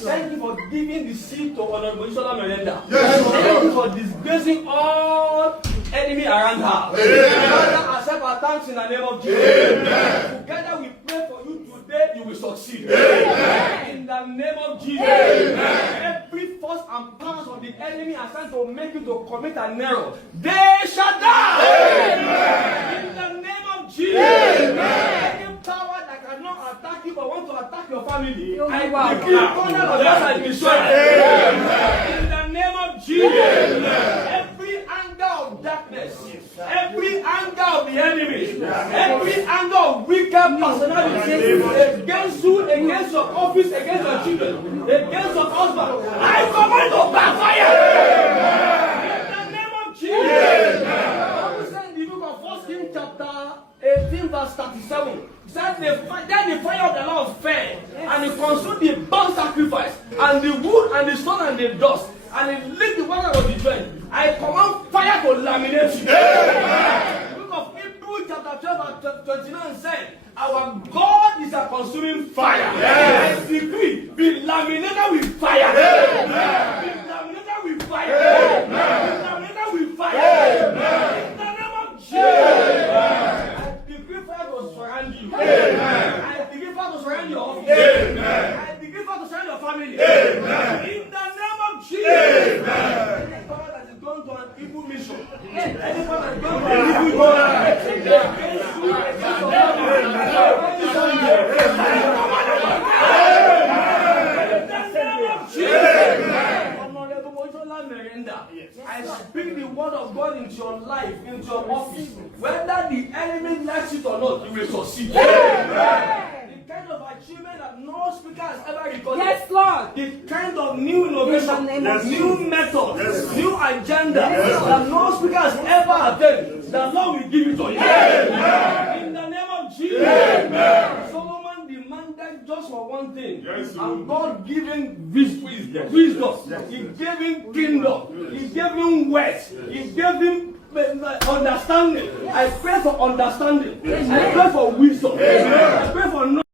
Thank you for giving the seat to Mojisola Meranda. Thank you for disgracing all enemy around her. Father, accept our thanks in the name of Jesus. Together we pray for you today, you will succeed. In the name of Jesus. Every force and powers of the enemy are sent to make you to commit an error. They shall die. In the name of Jesus. Any power that cannot attack you but want to attack your family, I decree corner of that side destroyed. In the name of Jesus. Every anger of darkness, every anger of the enemy, every anger of wicked personalities against you, against your office, against your children, against your husband, I command to backfire. In the name of Jesus. I said in the book of 1 Kings chapter 18 verse 37. Then the fire of the Lord fell, and it consumed the burnt sacrifice, and the wood, and the stone, and the dust, and it lit the water of the dwelling. I command fire to laminate you. The book of Hebrews chapter 12 and 29 said, our God is a consuming fire. I decree, be laminated with fire. Be laminated with fire. Be laminated with fire. In the name of Jesus. Surround you. I decree fire to surround your office. I decree fire to surround your family. In the name of Jesus. Any power that is going to an evil mission, any power that is going to an evil mission, against you, against your family, in the name of Jesus. Honorable Mojisola Meranda, I speak the word of God into your life, into your office. Whether the enemy likes it or not, you will succeed. The kind of achievement that no speaker has ever recorded. Yes, Lord. The kind of new innovation, new method, new agenda that no speaker has ever attained. The Lord will give it to you. In the name of Jesus. Solomon demanded just for one thing, and God gave him wisdom. He gave him kingdom. He gave him wealth. He gave him understanding. I pray for understanding. I pray for wisdom. I pray for knowledge.